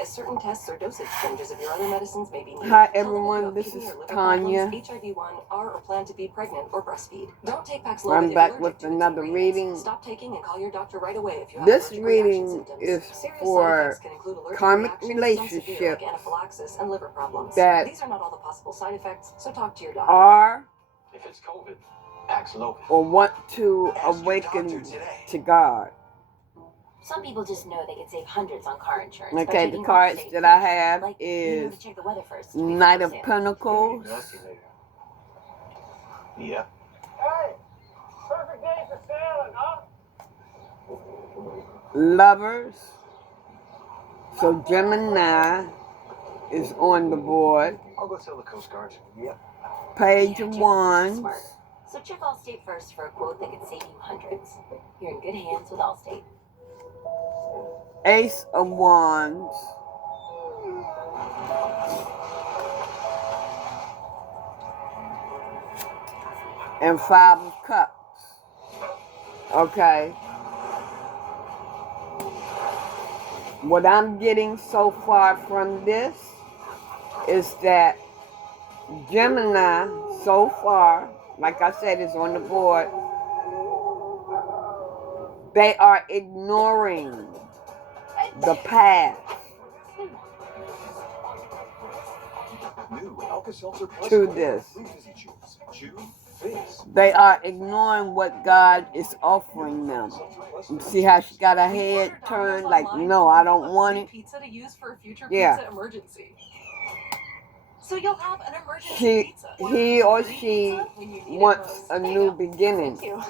As certain tests or dosage changes of your other medicines may be needed. Hi everyone, this is Tanya. HIV-1 are or plan to be pregnant or breastfeed. Don't take Paxlovid. I'm back with another reading. Stop taking and call your doctor right away if you have this allergic reading is for karmic relationships anaphylaxis and liver problems. that these are not all the possible side effects, so talk to your doctor. Are if it's COVID, ask local. Or want to awaken to God. Some people just know they can save hundreds on car insurance. Okay, the cards that I have like, is to check the weather first. Knight of Pentacles. Yeah. Hey, perfect day for sailing, huh? Lovers. So Gemini is on the board. I'll go tell the Coast Guard. Yep. Page of Wands. So check Allstate first for a quote that could save you hundreds. You're in good hands with Allstate. Ace of Wands. And Five of Cups. Okay. What I'm getting so far from this is that Gemini, so far, like I said, is on the board. They are ignoring the past to this. They are ignoring what God is offering them. You see how she got her head turned like, no, I don't want it. Pizza to use for a future Yeah. pizza emergency. So you'll have an emergency pizza. He or she wants a new beginning. Thank you.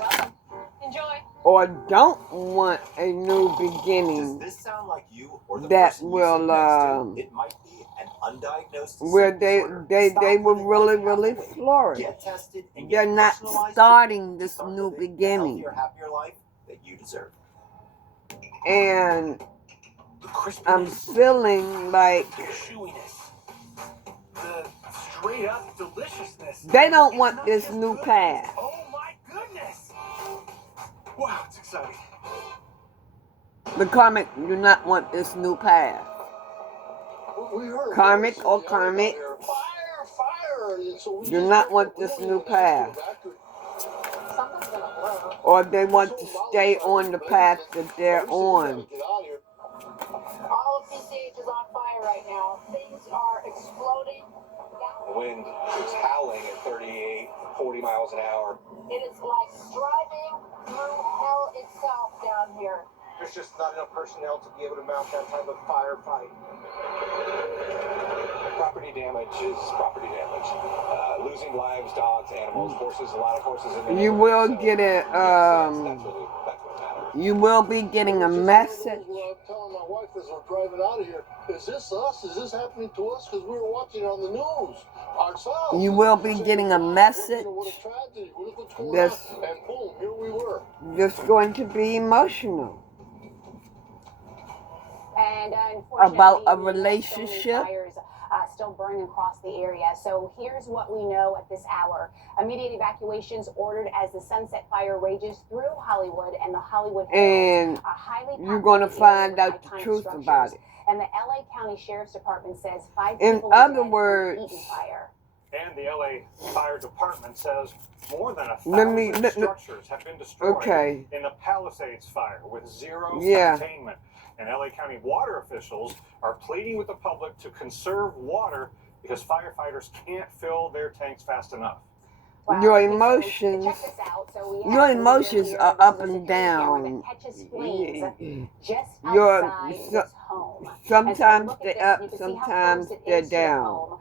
Enjoy. Or don't want a new beginning. Does this sound like you or the that person will it might be an undiagnosed where they will really flourish. Get tested and They're get not personalized starting this treatment new to beginning. the happier life that you deserve. And The crispiness, I'm feeling like the chewiness, the straight up deliciousness. they don't want this new path. Oh my goodness! Wow, it's exciting. The karmic do not want this new path. Karmic or karmic do not want this new path. Or they want to stay on the path that they're on. All of PCH is on fire right now. Things are exploding. The wind is howling at 38, 40 miles an hour. It is like driving through hell itself down here. There's just not enough personnel to be able to mount that type of firefight. Property damage is property damage. Losing lives, dogs, animals, horses, a lot of horses in the You will get it, that's what matters. you will be getting a message. What I'm telling my wife as we're driving out of here, is this us? Is this happening to us? Because we were watching it on the news ourselves. You will be getting a message What a tragedy. Look what's going that's on. And boom, here we were. just going to be emotional. And unfortunately, About a we have relationship. so many fires still burning across the area. So here's what we know at this hour. Immediate evacuations ordered as the Sunset Fire rages through Hollywood and the Hollywood And Hills, a highly you're going to find populated area out with the iconic truth structures. about it. And the LA County Sheriff's Department says 5 In people were other dead from the words, Eaton fire. And the LA Fire Department says more than 1,000 let- structures have been destroyed Okay. in the Palisades fire with zero Yeah. containment. And LA County water officials are pleading with the public to conserve water because firefighters can't fill their tanks fast enough. Wow. Your Okay, so emotions- check this out. So we have your some emotions video are here. up This is a and security camera down. that catches flames just Your- outside so- this home. Sometimes look at they're this, up, you can see how sometimes close it they're is to your down. home.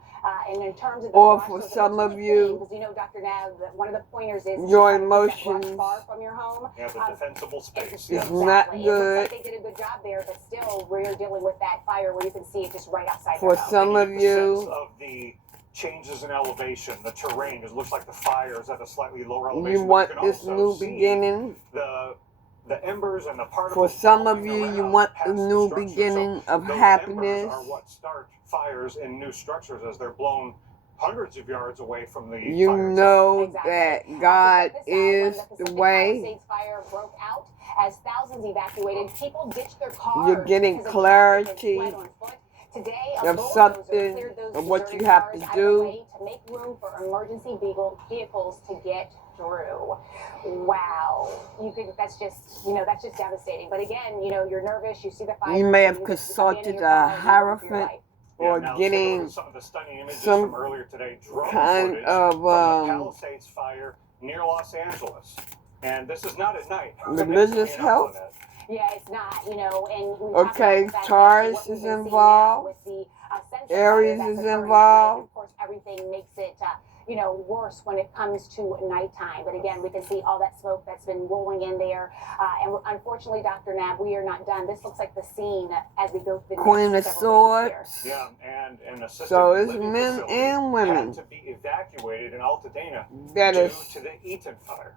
And in terms of the Or brush, for so if it some looks of really you, clean, because you know, Dr. Nav, that one of the pointers is your try to keep that brush emotions far from your home. Yeah, the defensible space. It's Yeah. not Exactly. It good. looks like they did a good job there, but still, we're dealing with that fire where you can see it just right outside For your home. some of You get the sense you, of the changes in elevation, the terrain. It looks like the fire is at a slightly lower elevation. you but want can this also new see beginning. The embers and the For particles. some of rolling you, you around want past the the new structure. beginning So of those happiness. embers are what start fires in new structures as they're blown hundreds of yards away from the You fire itself. know Exactly. that God So check this out. is When the Pacific way. Palisades fire broke out, as thousands evacuated, people ditched their cars. You're getting because of traffic and clarity. fled on foot. Today, a Of bulldozer something cleared those of what deserted you have cars to out of do. the way to make room for emergency vehicles to get through. Wow, that's just devastating. But again, you're nervous. You see the fire. You may have so you just consulted abandon your a car and you run for your hierophant life. or now let's take a look getting at some of the stunning images some from earlier today. Drone kind footage of from the Palisades fire near Los Angeles. And this is not at night. religious help. Yeah, it's not, and we Okay, talked about the fact that Taurus what we've is been seeing now involved. with the sunset Aries fire that's is occurring involved. tonight. Of course, everything makes it, worse when it comes to nighttime. But again, we can see all that smoke that's been rolling in there. And unfortunately, Dr. Nab, we are not done. This looks like the scene as we go through the Queen of next several days here. Swords. Yeah, and assisted So it's living men facility and women. had to be evacuated in Altadena That due is to the Eaton fire.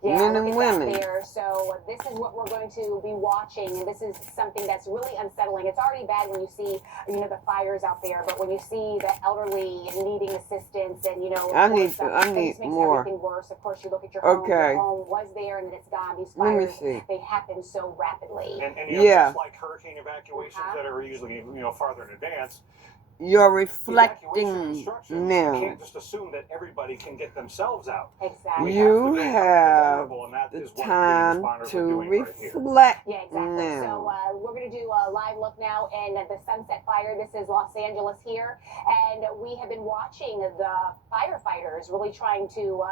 Yeah, men look and at women. that there. So this is what we're going to be watching, and this is something that's really unsettling. It's already bad when you see, the fires out there, but when you see the elderly needing assistance, and I need this makes more. everything worse. Of course, you look at your home. Okay. Your home was there, and then it's gone. These Let me fires, see. they happen so rapidly. And Yeah. just like hurricane evacuations that are usually farther in advance, You're evacuation reflecting instructions, you now. can't just assume that everybody can get themselves out. Exactly. You have and that the is what time leading responders are to doing right here. reflect Yeah, exactly. now. So we're going to do a live look now in the Sunset Fire. This is Los Angeles here, and we have been watching the firefighters really trying to,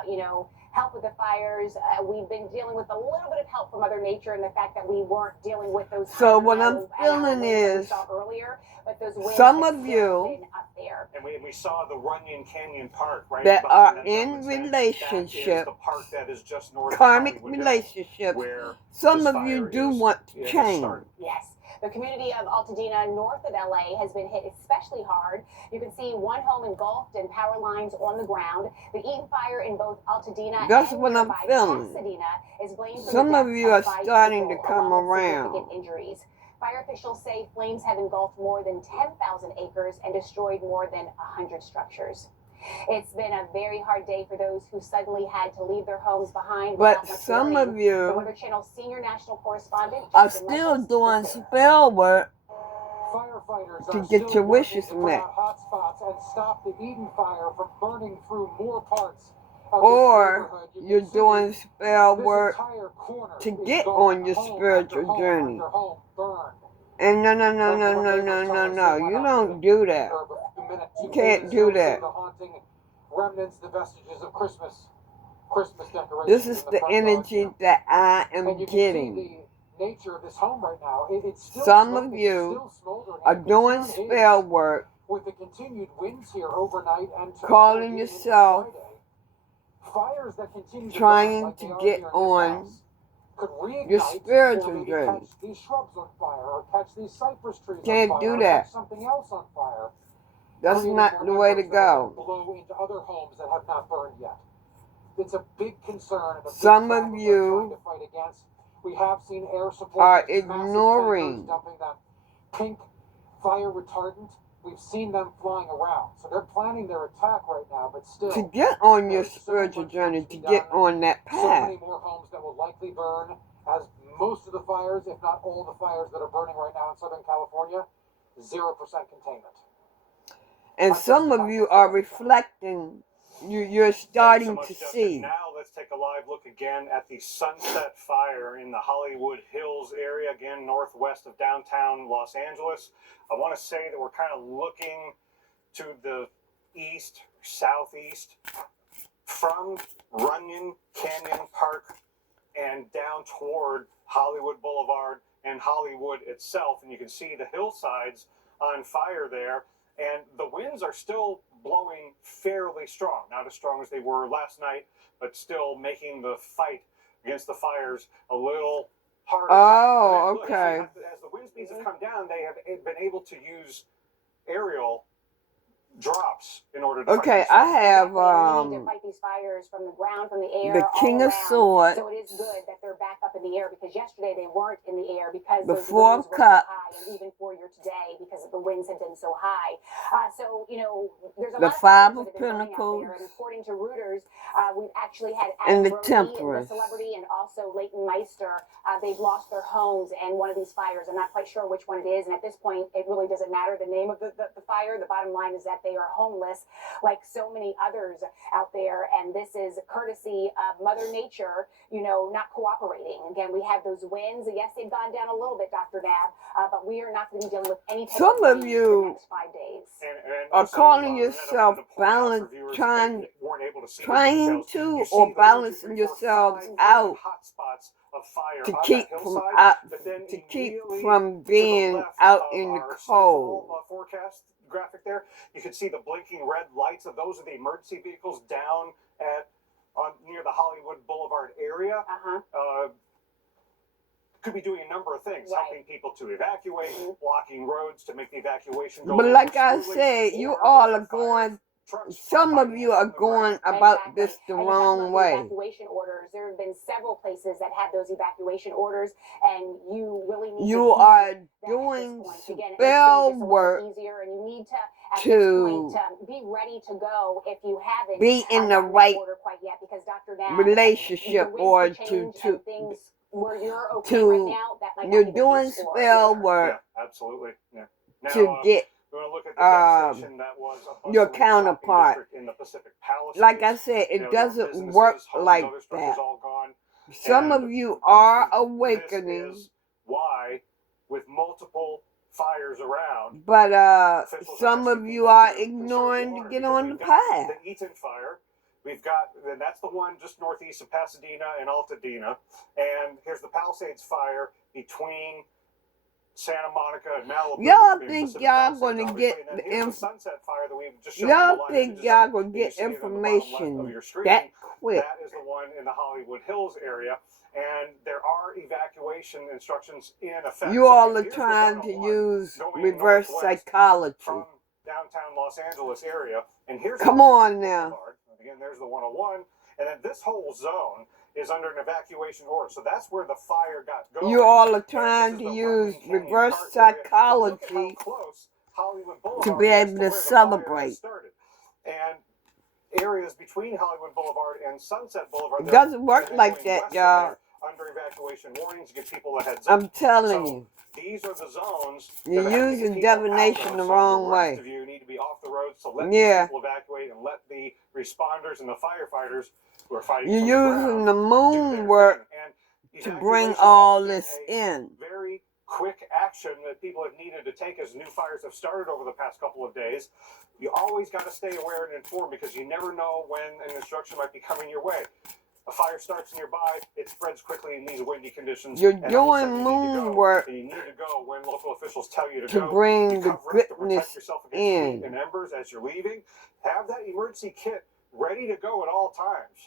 help with the fires. We've been dealing with a little bit of help from Mother Nature and the fact that we weren't dealing with those. So what I'm feeling is, earlier, but those winds some have of still you been up there. And we saw the Runyon Canyon Park right that behind are that in mountain. That is relationship, the park that is just north of karmic Hollywood Hills, relationships, where some this of you fire do is- want to has change. started. Yes. The community of Altadena, north of LA, has been hit especially hard. You can see one home engulfed and power lines on the ground. The Eaton fire in both Altadena That's and what I'm nearby feeling. Pasadena is blamed for Some the of deaths you are 5 starting to people, come along with around. significant injuries. Fire officials say flames have engulfed more than 10,000 acres and destroyed more than 100 structures. It's been a very hard day for those who suddenly had to leave their homes behind. But without much some warning. of The you Weather Channel's senior national correspondent are Justin still Michaels doing is there. spell work Firefighters to are get still your working wishes to put met. out hot spots and stop the Eden fire from burning through more parts of Or this neighborhood. You you're can see doing spell this work entire corner to is get gone, on your home spiritual after home journey. after home burned. And no, That's what neighbors tell us they went you out don't to do that. for a few minutes. You You can't can do still that. see the haunting remnants, the vestiges of Christmas decorations. This is in the front yard energy here. that I And am you can getting. see the nature of this home right now. It's still Some smoking, of it's you still smoldering. are And the doing concern is, spell work, with the continued winds here overnight and tomorrow calling even into yourself, Friday, fires that continue to trying burn like to they are get here in this on house could reignite your spiritual or maybe journey. catch these shrubs on fire or catch these cypress trees Can't on fire do or that. catch something else on fire. That's creating not the more way to embers that will go. blow into other homes that have not burned yet. It's a big concern and a big Some problem of we're you trying to fight against. We have seen air support are with massive ignoring tankers dumping that pink fire retardant. We've seen them flying around. So they're planning their attack right now, but still. to get on your there's so spiritual much journey, to to be get done. on that So path. many more homes that will likely burn, as most of the fires, if not all the fires that are burning right now in Southern California, 0% containment. And some of you are reflecting. You're starting Thanks to so much, see. Justin. Now let's take a live look again at the Sunset Fire in the Hollywood Hills area, again northwest of downtown Los Angeles. I want to say that we're kind of looking to the east, southeast, from Runyon Canyon Park and down toward Hollywood Boulevard and Hollywood itself. And you can see the hillsides on fire there. And the winds are still blowing fairly strong. Not as strong as they were last night, but still making the fight against the fires a little harder. Oh, Look, okay. as the wind speeds have come down, they have been able to use aerial drops in order to Okay, fight these I fires. have We need to fight these fires from the ground, from the air, the King all of around. Swords, So it is good that they're back up in the air, because yesterday they weren't in the air because the those Four winds of were so Cups, high, and even for your today because the winds had been so high. So you know, there's a the lot of Five fires of that have been burning out Pentacles, there, and according to Reuters, we've actually had and the Adam Brody, the Temperance. celebrity, and also Leighton Meister. They've lost their homes in one of these fires. I'm not quite sure which one it is, and at this point, it really doesn't matter the name of the fire. The bottom line is that they are homeless, like so many others out there, and this is courtesy of Mother Nature, you know, not cooperating. Again, we have those winds. Yes, they've gone down a little bit, Dr. Nab, but we are not going to be dealing with any type Some of of rain for the you next 5 days. And are also, calling Lynette, yourself I wanted to point out balance, for viewers if trying they weren't able to see the trying details, to, you see or the 1, 2, 3, balancing 4, yourselves 5 out hot spots of fire to on keep that from hillside, out, but then to keep immediately from to the being left out of in the our cold. snowfall forecast graphic there, you can see the blinking red lights of those are the emergency vehicles down at near the Hollywood Boulevard area. Could be doing a number of things, Right. helping people to evacuate, blocking roads to make the evacuation go But a little like more I smoothly, said, you or all those are going, trucks some of fighting you it are from the ground. going about Exactly. this the And you talk wrong about the way. evacuation orders. There have been several places that have those evacuation orders, and you really need You to are that doing at this point. Again, it makes spell things just a work little easier, and you need to, at to this point, be ready to go if you haven't be in the gotten that right order quite yet, because Dr. Nab, relationship, the or winds could change and things where you're okay to right now, that might you're not be the doing case for spell later. work Yeah, absolutely. Yeah. Now, to get we're going to look at the devastation that was a your bustling shopping counterpart. district in the Pacific Palisades. Like I said, You it know, there were doesn't businesses, work homes, like other structures that. all gone. Some And of you are this awakening, is why, with multiple fires around, but officials some are of asking you people are to ignoring conserve to get water, on the because we've got path. the Eaton fire. We've got, and that's the one just northeast of Pasadena and Altadena. And here's the Palisades fire between Santa Monica and Malibu. Y'all Being think Pacific y'all Palisades, gonna obviously. get And then the here's the Sunset fire that we've just shown you y'all the live think images y'all of, gonna that you get see on the bottom left of information your screen. that quick. That is the one in the Hollywood Hills area, and there are evacuation instructions in effect. You So all are here's the trying to 101 use going reverse northwest psychology. from downtown Los Angeles area, and here's Come the on now. Boulevard. Again, there's the 101, and then this whole zone is under an evacuation order. So that's where the fire got going. You all are And trying this to is the use Runyon Canyon reverse Park area. But look at how psychology close Hollywood to Boulevard be is able to to where the fire celebrate. has started. And areas between Hollywood Boulevard and Sunset Boulevard, It doesn't work and then like going that, west from y'all. there, under evacuation warnings, give people a heads up. I'm telling So you, these are the zones you're that are having to get using people out divination of. the So wrong the rest way. of you need to be off the road to let Yeah. these people evacuate and let the responders and the firefighters who are fighting You're from the using ground the do moon their work thing. And to bring evacuation all has been this a in. very quick action that people have needed to take as new fires have started over the past couple of days. You always got to stay aware and informed, because you never know when an instruction might be coming your way. A fire starts nearby, it spreads quickly in these windy conditions. You're and all of a doing sudden you need to moon go, work and you need to go when local officials tell you to to go. bring You the cover up to protect goodness yourself against heat in. and embers as you're leaving. Have that emergency kit ready to go at all times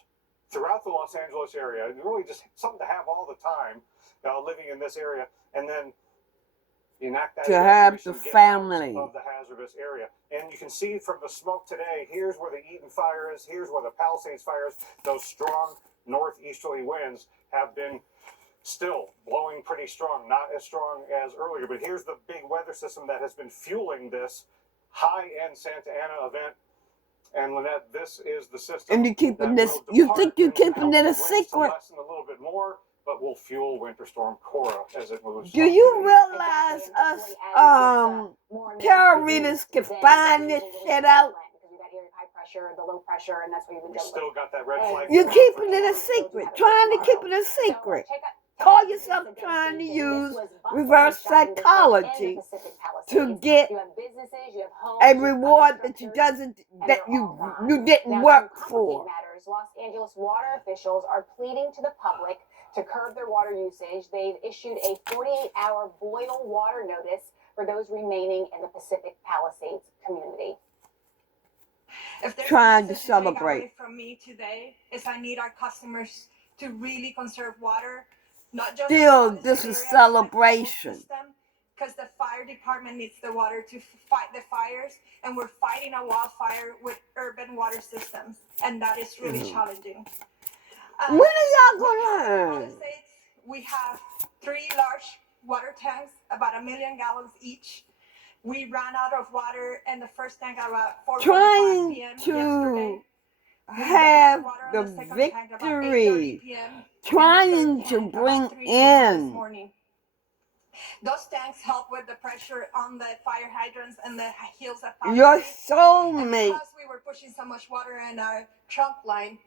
throughout the Los Angeles area. And really just something to have all the time living in this area. And then enact that To have evacuation, the get family. out of the hazardous area. And you can see from the smoke today, here's where the Eaton fire is, here's where the Palisades fire is. Those strong northeasterly winds have been still blowing pretty strong, not as strong as earlier, but here's the big weather system that has been fueling this high-end Santa Ana event. And Lynette, this is the system. And you're keeping that this, will you depart think you're and keeping help it a the winds to secret? lessen a little bit more, but will fuel Winter Storm Cora as it moves. Do you realize us tarot readers can find this shit out? Pressure, the low pressure, and that's what you've been We dealing still got that red flag. You're keeping it a secret, trying to keep it a secret. Call yourself trying to use reverse psychology to get a reward that you didn't work for. Los Angeles water officials are pleading to the public to curb their water usage. They've issued a 48-hour boil water notice for those remaining in the Pacific Palisades community. If there's Trying a to message take away celebrate. from me today, is I need our customers to really conserve water, not just Still, in this this is area, but the whole celebration. system. because the fire department needs the water to fight the fires, and we're fighting a wildfire with urban water systems, and that is really challenging. When are y'all We gonna have learn? Palisades. We have 3 large water tanks, about 1 million gallons each. We ran out of water, and the first tank at about 4:45 Trying p.m. to yesterday. We ran out have of water on the the second tank at about 8:30 victory, p.m. and the trying third to tank bring about 3 p.m. this in morning. Those tanks help with the pressure on the fire hydrants and the hills of your Palisades. And soulmate. because we were pushing so much water in our trunk line,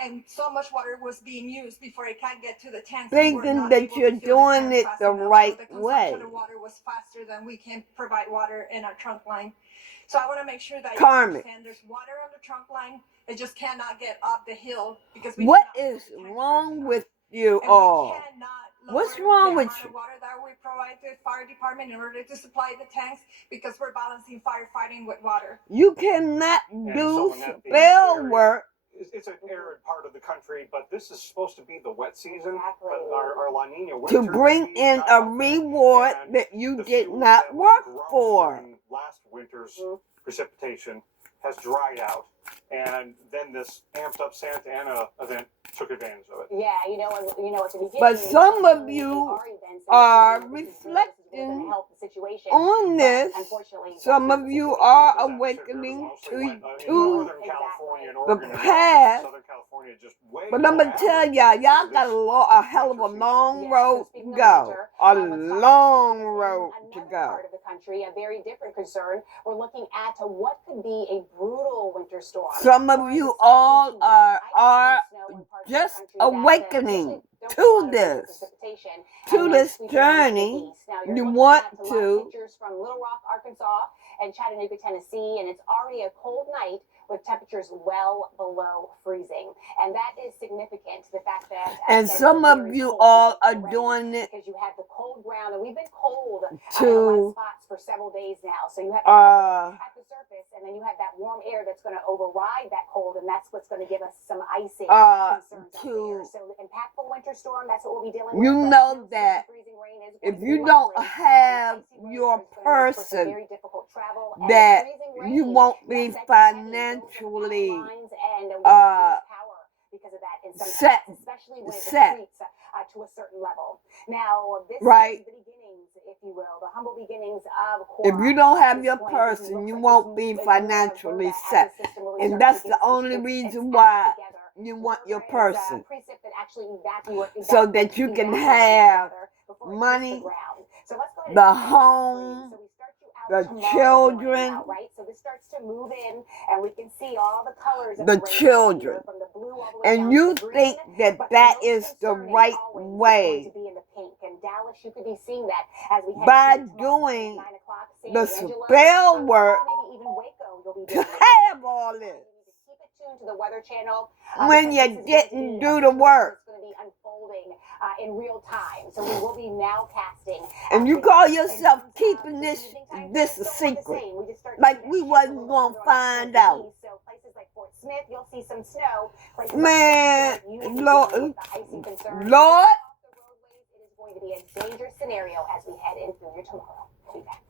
and so much water was being used before it can get to the tanks, we were Thinking not that able you're to fill the doing tanks it fast the enough. right So the consumption way. of water was faster than we can provide water in our trunk line. So I want to make sure that you Karmic. understand there's water on the trunk line. It just cannot get up the hill because we What cannot fill is the tanks wrong fast enough. with you And all? we cannot What's lower wrong the with amount you? of water that we provide to the fire department in order to supply the tanks because we're balancing firefighting with water. You cannot And do so in that spell area, work. It's an arid part of the country, but this is supposed to be the wet season. Exactly. But our La Nina To winter bring maybe in not a helping. reward And that you the did fuel not that was work grown for. during last winter's precipitation has dried out, and then this amped up Santa Ana event took advantage of it. Yeah, at the beginning. But some of we you our events, are this is really reflecting gonna help the situation. on But this. unfortunately, Some that's of not the you situation. are Because that awakening mostly went, in to Northern California and the Oregon and past. Southern California just way But I'm below gonna tell average y'all for got this a hell of a winter season. long Yeah, road so speaking to of go. winter, A let's talk long about road in to another go. part of the country, a very different concern. We're looking at what could be a brutal winter storm. Some of you all are just awakening to this journey. You want to. Pictures from Little Rock, Arkansas, and Chattanooga, Tennessee, and it's already a cold night with temperatures well below freezing, and that is significant. The fact that And some of you all are doing it because you have the cold ground, and we've been cold in a lot to of spots for several days now. So you have at the surface, and then you have that warm air that's going to override that cold, and that's what's going to give us some icing concerns out there. So the impactful winter storm, that's what we'll be dealing with. you know that Freezing rain is if going to you be don't likely, have and the your icy roads are gonna make for some person very difficult travel, and that freezing you rain, won't be yes, that gets heavy. financially Lines and we lose power because of that in some set- spots, especially when it set. retreats to a certain level. Now, this Right. is the beginnings, if you will, the humble beginnings of If you don't have your this point. person, you Looks like won't this be move is more of a financially as the set. system really And starts that's to the get only its reason act why together. you want your There is a person. precept that actually evacuates So that you can have money, so let's go ahead the and set this up for you. home, So we start you out the tomorrow children. morning now, right? So this starts to move in, and we can see all the colors of The rainbow children. here, from the blue all the way down And to you the green. think that But that the most is the concerning right always is going way to be in the pink. And Dallas, you could be seeing that as we head by into tomorrow morning doing at 9 o'clock. San the Angelo, spell work maybe even Waco, you'll be to doing have all this. keep it tuned to the Weather Channel when because you this is going to didn't be do a the situation work. that's going to be unfolding in real time. So we will be now casting. And you call yourself keeping this a secret. Like we wasn't going to find out. So places like Fort Smith, you'll see some snow. Man, Lord, Lord, it is going to be a dangerous scenario as we head in through your tomorrow. We'll be back.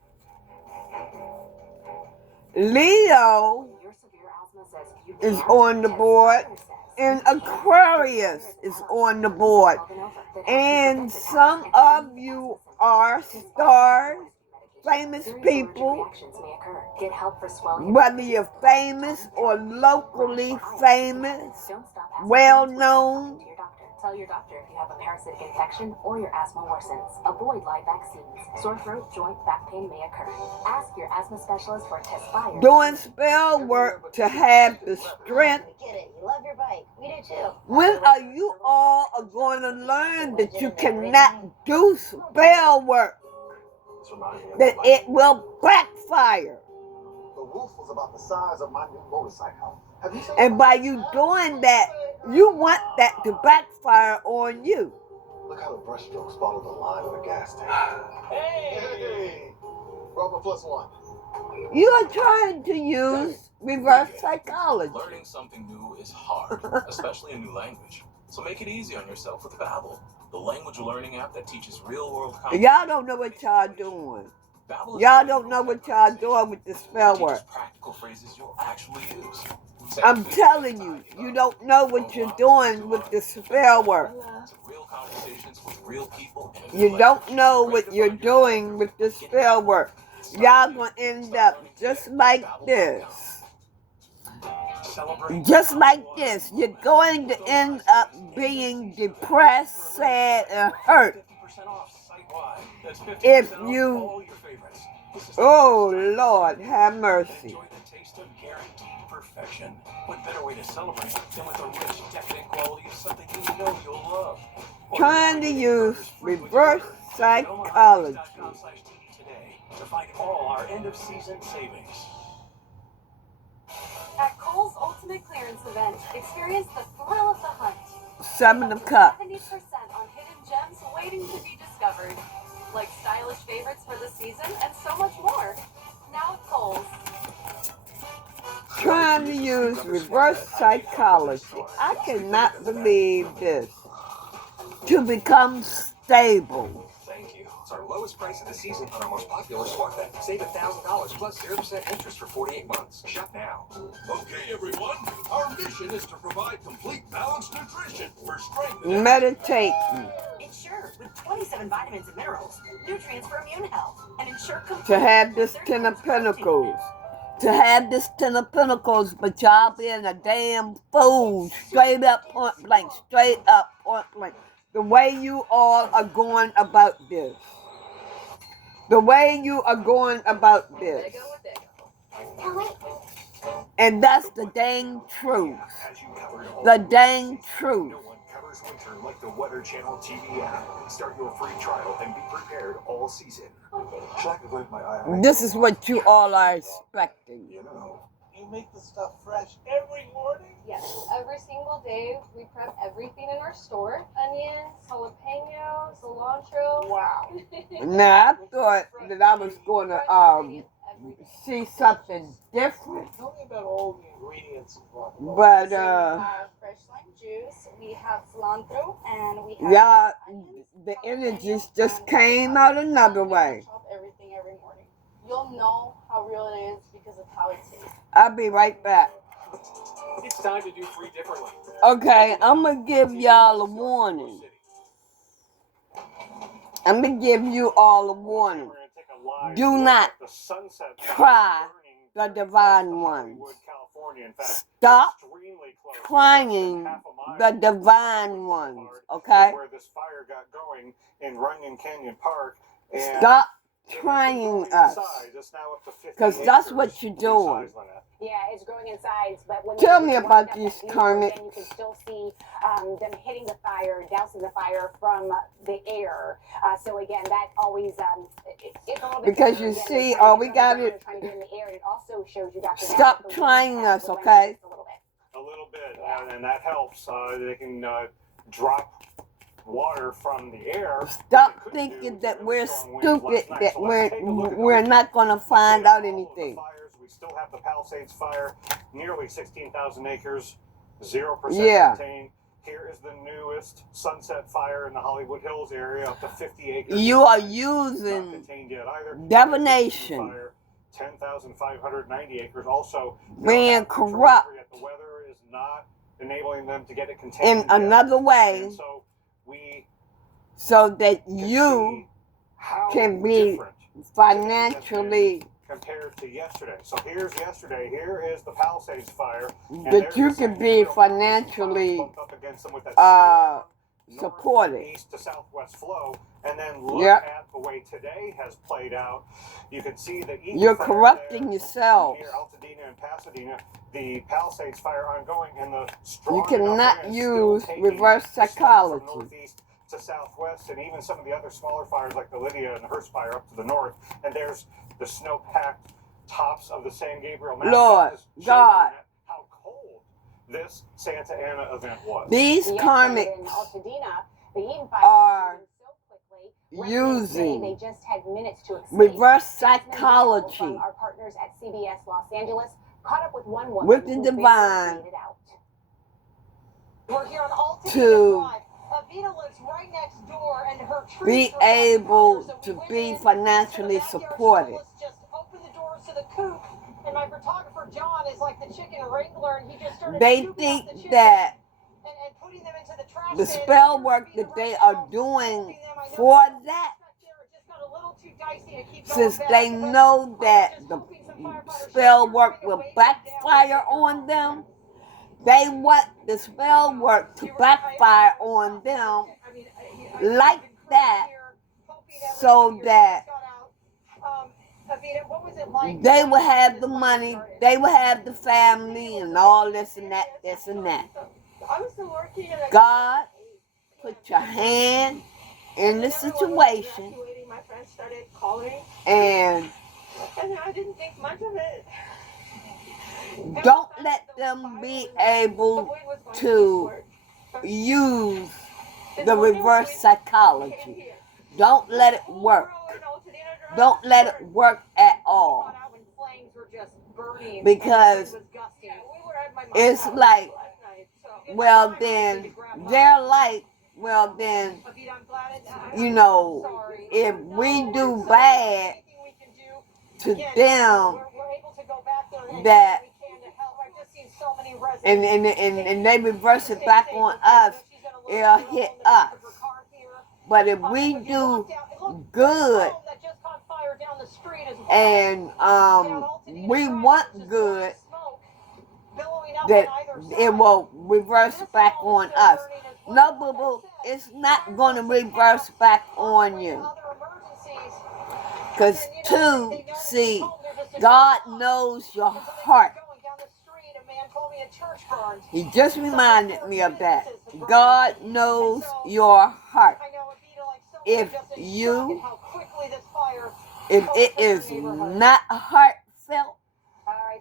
Leo is on the board, and Aquarius is on the board. And some of you are stars, famous people, whether you're famous or locally famous, well known. Tell your doctor if you have a parasitic infection or your asthma worsens. Avoid live vaccines. Sore throat, joint, back pain may occur. Ask your asthma specialist for a test fire. Doing spell work to have the strength. Get it. You love your bike. We do too. When are you all going to learn that you cannot do spell work? That it will backfire. The roof was about the size of my new motorcycle. Have you seen And by you doing that, you want that to backfire on you. Look how the brushstrokes follow the line of the gas tank. Hey! Rubber +1. You are trying to use reverse psychology. Learning something new is hard, especially a new language. So make it easy on yourself with Babbel. the language learning app that teaches real-world Y'all don't know what y'all doing. Y'all don't know what y'all doing with the spell work. Practical phrases you'll actually use. I'm telling you, you don't know what you're doing with the spell work. Real conversations with real people. You don't know what you're doing with the spell work. Y'all gonna end up just like this. Just like this. You're going to end up being depressed, sad, and hurt. If you... Oh, Lord, have mercy. Perfection. What better way to celebrate than with a rich, decadent quality of something you know you'll love? Trying to use reverse psychology Today to find all our end of season savings. At Kohl's Ultimate Clearance Event, experience the thrill of the hunt. 7 of Cups. 70% on hidden gems waiting to be discovered. Like stylish favorites for the season and so much more. Now at Kohl's. Trying to use reverse psychology. I cannot believe this. To become stable. Thank you. It's our lowest price of the season on our most popular smart bet. Save $1,000 plus 0% interest for 48 months. Shop now. Okay, everyone. Our mission is to provide complete balanced nutrition for strength. Meditating. Ensure with 27 vitamins and minerals, nutrients for immune health, and ensure To have this 10 of Pentacles. To have this 10 of Pentacles, but y'all being a damn fool. Straight up, point blank. Straight up, point blank. The way you all are going about this. The way you are going about this. And that's the dang truth. The dang truth. Winter like the Weather Channel TV app. Start your free trial and be prepared all season. Should I glue my eye? This is what you all are expecting. You know. You make the stuff fresh every morning? Yes, every single day we prep everything in our store. Onions, jalapeno, cilantro. Wow. Now, I thought that I was going to see something different. Tell me about all the ingredients involved. But, So we have fresh lime juice, we have cilantro, and we have... y'all, the energies just came out another way. Chop everything every morning. You'll know how real it is because of how it tastes. I'll be right back. It's time to do free differently. Okay, I'm going to give y'all a warning. I'm going to give you all a warning. Do not try the divine ones. Stop trying the divine ones, okay? Where this fire got going in Runyon Canyon Park. Stop trying us. Because that's what you're doing. Yeah, it's growing in size, but when tell me about these karmic. You can still see them hitting the fire, dousing the fire from the air. So again, that always it's a little bit because you see, all we got it. Trying to get in the air, and it also shows you stop trying us, okay? A little bit, and that helps. They can drop water from the air. Stop thinking that we're stupid, that we're not going to find out anything. We still have the Palisades fire, nearly 16,000 acres, 0% contained. Here is the newest Sunset Fire in the Hollywood Hills area, up to 50 acres. You are using divination. 10,590 acres. Also, being corrupt. The weather is not enabling them to get it contained in another way, so that you can be financially compared to yesterday. So here's yesterday. Here is the Palisades fire. That you can be financially supported. East to southwest flow, and then look at the way today has played out. You can see that you're corrupting yourself. Near Altadena and Pasadena, the Palisades fire ongoing, and the strong you cannot use reverse psychology. From northeast to southwest, and even some of the other smaller fires like the Lydia and the Hearst fire up to the north. And there's the snow-packed tops of the San Gabriel Mountains. Lord God, how cold this Santa Ana event was. These karmics are using they just had minutes to reverse psychology from our partners at CBS Los Angeles caught up with one woman with the divine We're here on Altadena to Drive, Avita lives right next door, and her be trees were able so we to went be in to financially the backyard. She supported. told us just open the doors to the coop, and my photographer John is like the chicken wrangler, and he just started They scooping think up the chickens that and putting them into the trash the bin. spell work that they are doing for that, since they know that the spell work will backfire on them, they want the spell work to backfire on them like that, so that they will have the money, they will have the family, and all this and that, this and that. God, put your hand in the situation, and I didn't think much of it. don't let them be able to use the reverse psychology. Don't let it work. Don't let it work at all. Because it's like, well then, they're like, well then, you know, if we do bad to them, that and they reverse it back on us, it'll hit us. But if we do good, and we want good, that it will reverse back on us. No, boo-boo, it's not going to reverse back on you. Because see, God knows your heart. He just reminded me of that. God knows your heart. If it is not heartfelt,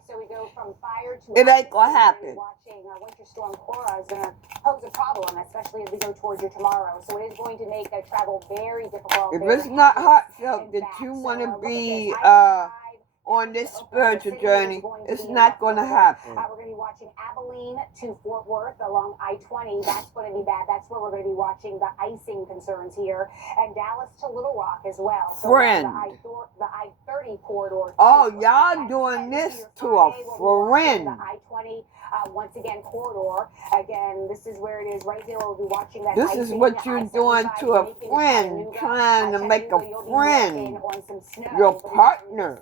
so we go from fire to it ain't gonna happen. Watching Winter Storm Cora is going to pose a problem, especially as we go towards your tomorrow. So it is going to make travel very difficult. If it's not heartfelt that you want to be on this spiritual journey, it's not going to happen. We're going to be watching Abilene to Fort Worth along I-20. That's going to be bad. That's where we're going to be watching the icing concerns here. And Dallas to Little Rock as well. So friend. The I-30 corridor. Oh, y'all doing this to a friend. The I-20, once again, corridor. Again, this is where it is right there. We'll be watching that. This is what you're doing to a friend, trying to make a friend your partner.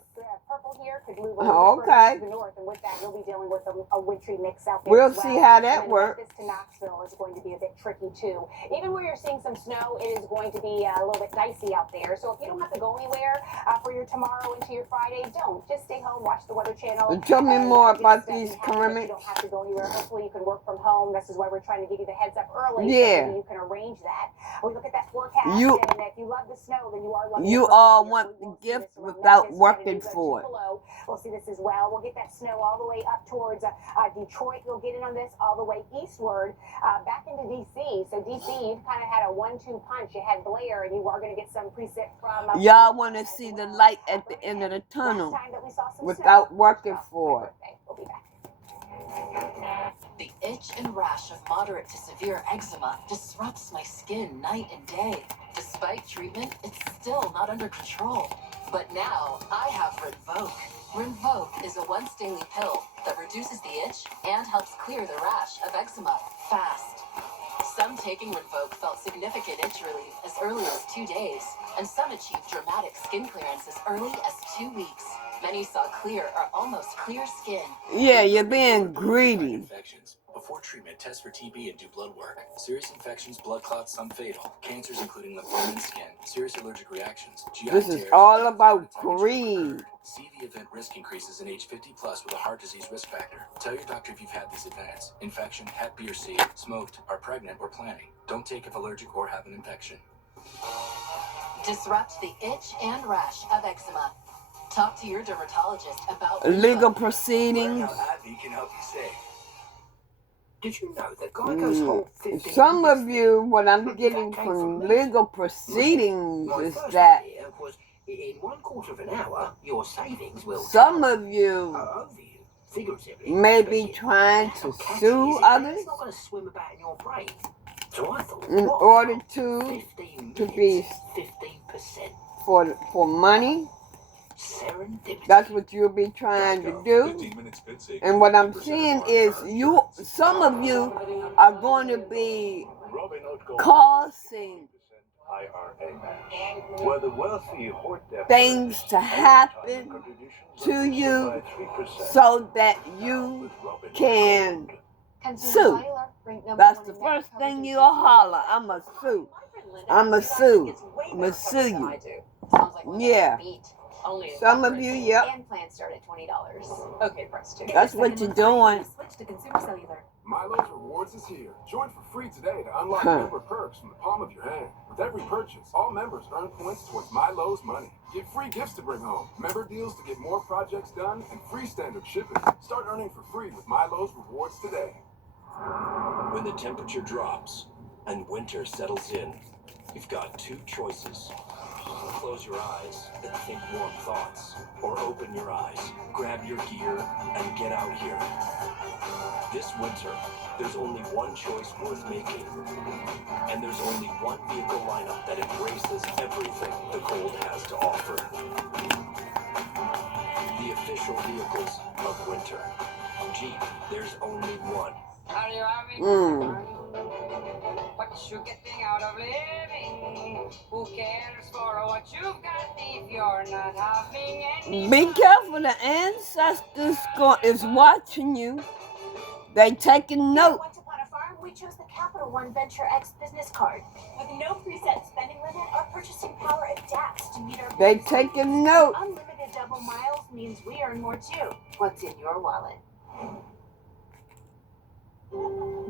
Purple here could move okay. to the north, and with that, you'll be dealing with a wintry mix out there. We'll see how that works. Memphis to Knoxville is going to be a bit tricky too. Even where you're seeing some snow, it is going to be a little bit dicey out there. So if you don't have to go anywhere for your tomorrow into your Friday, don't. Just stay home, watch the Weather Channel. And tell me more about these karmics. You don't have to go anywhere. Hopefully, you can work from home. This is why we're trying to give you the heads up early. Yeah. So you can arrange that. We look at that forecast, and if you love the snow, then you are loving you all want the gift without working for it. We'll see this as well. We'll get that snow all the way up towards Detroit. We'll get in on this all the way eastward, back into D.C. So D.C., you've kind of had a 1-2 punch. You had Blair, and you are going to get some preset from... y'all want to see the light at the end of the tunnel without working for it. We'll be back. The itch and rash of moderate to severe eczema disrupts my skin night and day. Despite treatment, it's still not under control. But now, I have Rinvoq. Rinvoq is a once-daily pill that reduces the itch and helps clear the rash of eczema fast. Some taking Rinvoq felt significant itch relief as early as 2 days, and some achieved dramatic skin clearance as early as 2 weeks. Many saw clear or almost clear skin. Yeah, you're being greedy. Infections. Before treatment, test for TB and do blood work. Serious infections, blood clots, some fatal. Cancers including lymphoma and skin. Serious allergic reactions. GI this is tears, all about greed. CV event risk increases in age 50 plus with a heart disease risk factor. Tell your doctor if you've had these events. Infection, Hep B or C, smoked, are pregnant or planning. Don't take if allergic or have an infection. Disrupt the itch and rash of eczema. Talk to your dermatologist about legal proceedings. Ivy can help you save. Did you know that Geico's whole 15 some of you, what I'm getting from legal proceedings is that was in 1/4 of an hour, your savings will. Some of you may be trying to sue others. It's not going to swim about in your brain. in order to be 15%. for money. That's what you'll be trying to do. And what I'm seeing is some of you are going to be causing things to happen to you so that you can sue. That's the first thing you'll holler. I'm a sue. I'm a sue. I'm a sue you. Yeah. Some of you, yep. And plans start at $20. Okay, press 2. That's what you're doing. Switch to Consumer Cellular. Milo's Rewards is here. Join for free today to unlock member perks from the palm of your hand. With every purchase, all members earn points towards Milo's money. Get free gifts to bring home, member deals to get more projects done, and free standard shipping. Start earning for free with Milo's Rewards today. When the temperature drops and winter settles in, you've got two choices. Close your eyes and think warm thoughts, or open your eyes, grab your gear, and get out here. This winter, there's only one choice worth making, and there's only one vehicle lineup that embraces everything the cold has to offer. The official vehicles of winter. Jeep, there's only one. Are you having what you getting out of living? Who cares for what you've got if you're not having any? Be careful, the ancestors is watching you. They taking note. Once upon a farm, we chose the Capital One Venture X business card. With no preset spending limit, our purchasing power adapts to meet our They taking note. Unlimited double miles means we earn more too. What's in your wallet?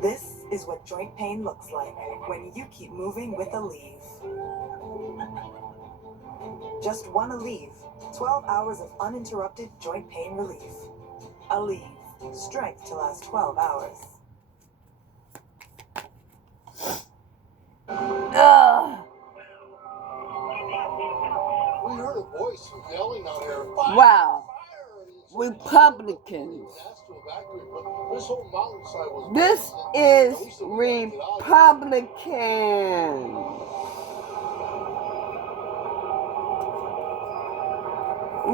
This is what joint pain looks like when you keep moving with Aleve. Just one Aleve, 12 hours of uninterrupted joint pain relief. Aleve, strength to last 12 hours. We heard a voice yelling out here. Wow. Republicans. This whole mountainside was. This is Republican.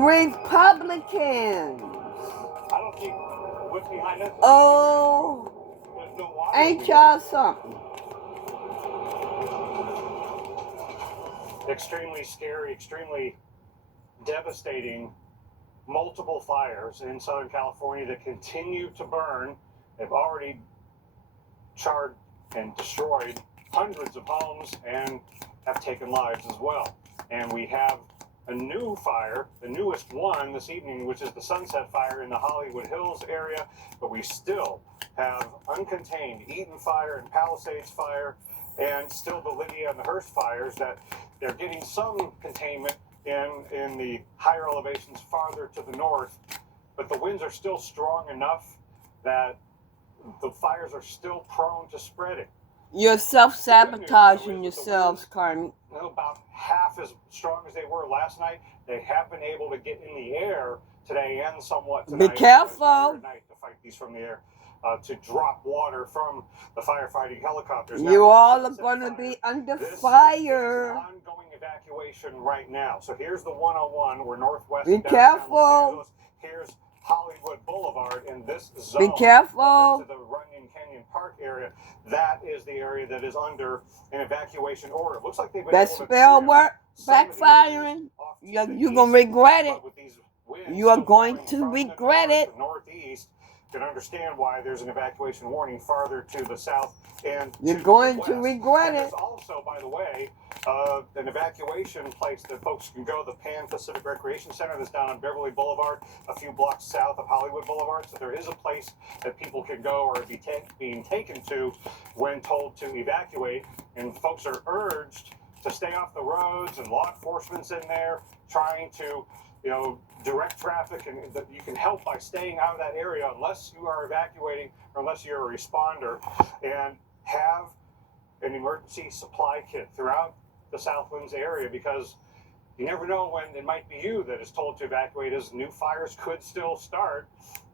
Republicans. I don't think what's behind us. Oh, ain't y'all something? Extremely scary, extremely devastating. Multiple fires in Southern California that continue to burn. They've already charred and destroyed hundreds of homes and have taken lives as well. And we have a new fire, the newest one this evening, which is the Sunset Fire in the Hollywood Hills area. But we still have uncontained Eden Fire and Palisades Fire, and still the Lydia and the Hearst fires that they're getting some containment in the higher elevations farther to the north, but the winds are still strong enough that the fires are still prone to spreading. You're self-sabotaging yourselves, Karmic. About half as strong as they were last night. They have been able to get in the air today and somewhat tonight. Be careful. Tonight to fight these from the air, to drop water from the firefighting helicopters. You all are going to be under fire. This is ongoing evacuation right now. So here's the 101. We're northwest. Be careful. Here's Hollywood Boulevard in this zone. Be careful. To the Runyon Canyon Park area. That is the area that is under an evacuation order. It looks like they've been that spell work backfiring. You're going to regret it. You are going to regret it. Northeast. Can understand why there's an evacuation warning farther to the south and you're going to regret it. There's also, by the way, an evacuation place that folks can go, the Pan Pacific Recreation Center that's down on Beverly Boulevard, a few blocks south of Hollywood Boulevard. So there is a place that people can go or be being taken to when told to evacuate. And folks are urged to stay off the roads, and law enforcement's in there trying to, direct traffic, and that you can help by staying out of that area unless you are evacuating or unless you're a responder, and have an emergency supply kit throughout the Southwinds area, because You never know when it might be you that is told to evacuate, as new fires could still start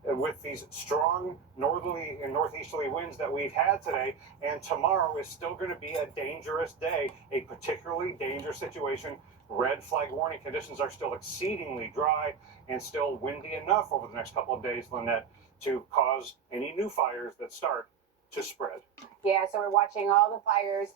with these strong northerly and northeasterly winds that we've had today. And tomorrow is still going to be a dangerous day, a particularly dangerous situation. Red flag warning conditions are still exceedingly dry and still windy enough over the next couple of days, Lynette, to cause any new fires that start to spread. Yeah, so we're watching all the fires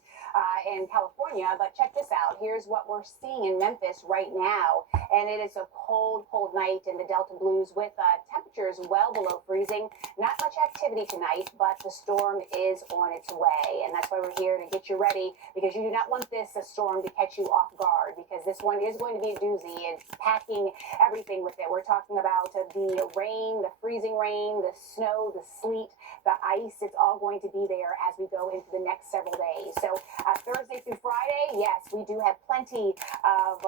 in California, but check this out. Here's what we're seeing in Memphis right now, and it is a cold, cold night in the Delta Blues with temperatures well below freezing. Not much activity tonight, but the storm is on its way, and that's why we're here to get you ready, because you do not want this storm to catch you off guard, because this one is going to be a doozy. It's packing everything with it. We're talking about the rain, the freezing rain, the snow, the sleet, the ice. It's all going to be there as we go into the next several days. So Thursday through Friday, yes, we do have plenty of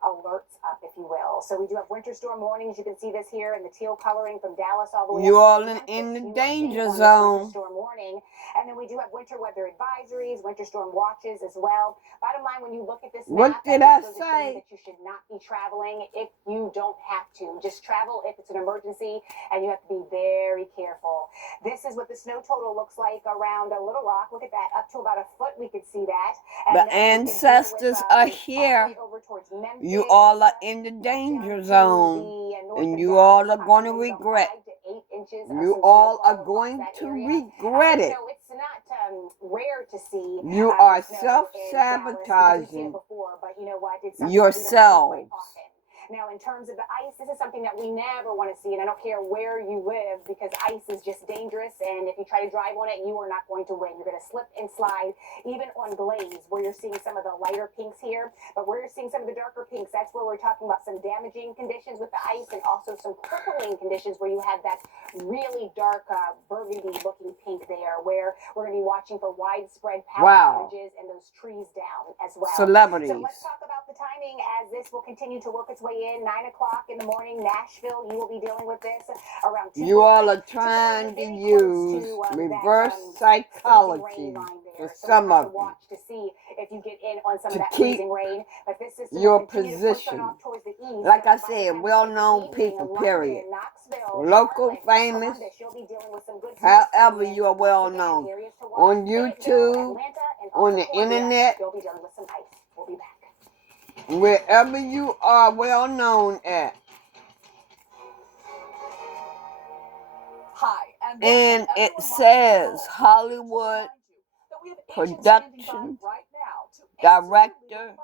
alerts up, if you will. So we do have winter storm warnings. You can see this here in the teal coloring from Dallas all the way You up all to Memphis. in the You are danger on this zone. winter storm warning. And then we do have winter weather advisories, winter storm watches as well. Bottom line, when you look at this What map, did that I just goes to show you say? that you should not be traveling if you don't have to. Just travel if it's an emergency, and you have to be very careful. This is what the snow total looks like around Little Rock. Look at that, up to about a foot. We could see that. And The then we can deal with, ancestors are all the here. way over towards Memphis. You all are in the danger zone, and you all are going to regret. You all are going to regret it. So it's not rare to see You are snow in Dallas because we've seen it self-sabotaging before, but you know what? It's something that we don't see yourselves. quite often. Now, in terms of the ice, this is something that we never want to see, and I don't care where you live, because ice is just dangerous, and if you try to drive on it, you are not going to win. You're going to slip and slide, even on glaze, where you're seeing some of the lighter pinks here, but where you're seeing some of the darker pinks, that's where we're talking about some damaging conditions with the ice, and also some purpling conditions where you have that really dark burgundy-looking pink there, where we're going to be watching for widespread power outages and those trees down as well. Celebrities. So let's talk about the timing as this will continue to work its way in. 9 o'clock in the morning, Nashville, you will be dealing with this around 2 You all p.m. are trying to use reverse psychology for some of you to see if you get in on some of to that keep freezing rain. But this system will your continue to push on position. off towards the east. Like I So by the said, time well-known evening, people, London, period. Knoxville, Local, Charlotte, famous, Columbus, you'll be dealing with some good however winds. you are well-known. On YouTube, on the internet, You'll be dealing with some ice. We'll be back. wherever you are well-known at. Hi, And it says Hollywood production director.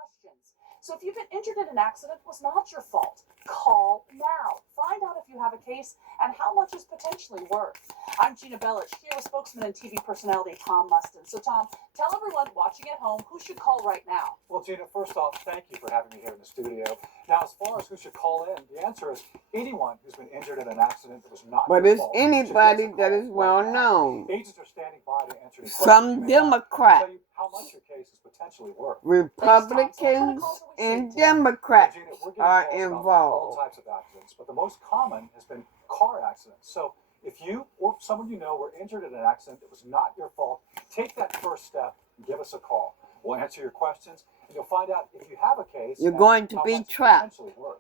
So if you've been injured in an accident, it was not your fault. Call now. Find out if you have a case and how much is potentially worth. I'm Gina Bellich, here with spokesman and TV personality Tom Mustin. So Tom, tell everyone watching at home who should call right now. Well, Gina, first off, thank you for having me here in the studio. Now, as far as who should call in, the answer is anyone who's been injured in an accident that was not But your it's fault. anybody that is well-known. Agents are standing by to answer any Some questions you may have, Democrats, tell you how much your case is potentially worth. Republicans, and Democrats are All involved. types of accidents, but the most common has been car accidents. So if you or someone you know were injured in an accident that was not your fault, take that first step and give us a call. We'll answer your questions, and you'll find out if you have a case. You're and going to how be much it's trapped. potentially worth.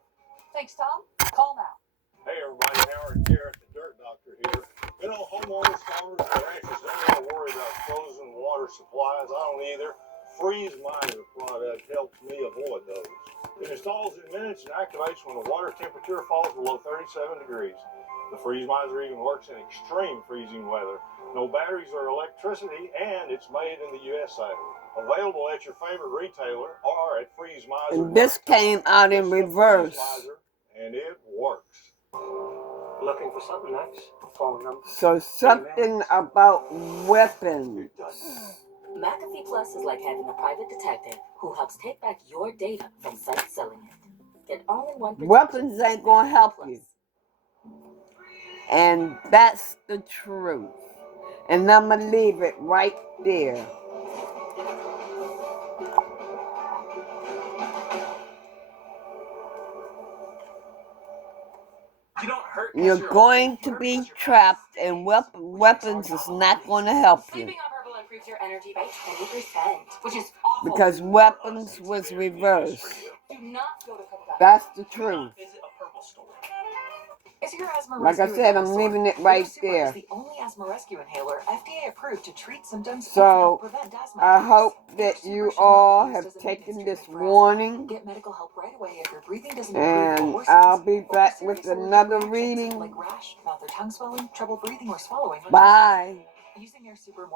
Thanks, Tom. Call now. Hey everybody, Howard Garrett, the Dirt Doctor here. You know, homeowners, farmers, and ranchers don't got to worry about frozen water supplies. I don't either. Freeze Miser product helps me avoid those. It installs in minutes and activates when the water temperature falls below 37 degrees. The Freeze Miser even works in extreme freezing weather. No batteries or electricity, and it's made in the USA. Available at your favorite retailer or at Freeze Miser. And this came out in reverse. And it works. Looking for something nice? Phone number. So something about weapons. McAfee Plus is like having a private detective who helps take back your data from sites selling it. Get all-in-one protection. Weapons ain't gonna help you. And that's the truth. And I'm gonna leave it right there. You're going to be trapped, and weapons is not going to help you. Sleeping on Purple improves your energy by 20%, which is awful. Because weapons was reversed. Do not go to Coca-Cola. That's the truth. Visit a purple store. Is your asthma Like I rescue said, I'm inhaler leaving it Super right Super there. is the only asthma rescue inhaler FDA approved to treat symptoms and So, help prevent asthma I attacks. hope that you all have taken this warning. Get medical help right away if your breathing doesn't And improve or worsens, I'll be or back serious with allergic another reactions reading. like rash, mouth or tongue swelling, trouble breathing or swallowing. Bye. Using Air Super more